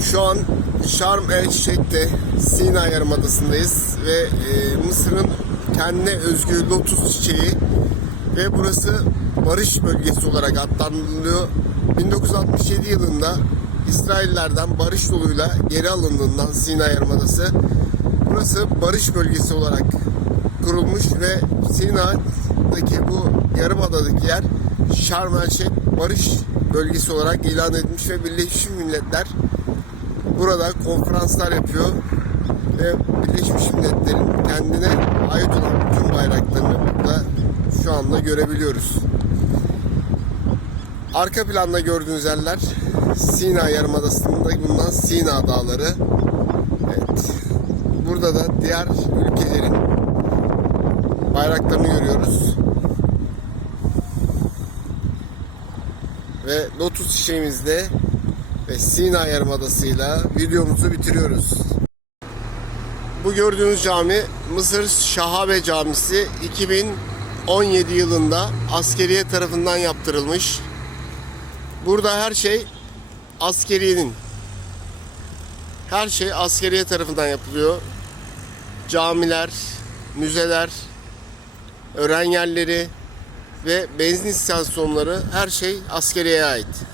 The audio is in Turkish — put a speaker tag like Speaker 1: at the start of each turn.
Speaker 1: Şu an Şarm El Şeyh'te Sina Yarımadası'ndayız ve e, Mısır'ın kendine özgü lotus çiçeği ve burası barış bölgesi olarak adlandırılıyor. 1967 yılında İsraillerden barış yoluyla geri alındığından Sina Yarımadası burası barış bölgesi olarak kurulmuş ve Sina'daki bu yarımadadaki yer Şarm El Şeyh barış bölgesi olarak ilan etmiş ve Birleşmiş Milletler burada konferanslar yapıyor ve Birleşmiş Milletler'in kendine ait olan bütün bayraklarını burada şu anda görebiliyoruz. Arka planda gördüğünüz yerler Sina Yarımadası'nda bulunan Sina Dağları. Evet. Burada da diğer ülkelerin bayraklarını görüyoruz. Ve Lotus çiçeğimizde ve Sina Yarımadası'yla videomuzu bitiriyoruz. Bu gördüğünüz cami Mısır Şahabe Camisi 2017 yılında askeriye tarafından yaptırılmış. Burada her şey askeriyenin. Her şey askeriye tarafından yapılıyor. Camiler, müzeler, öğren yerleri ve benzin istasyonları her şey askeriye ait.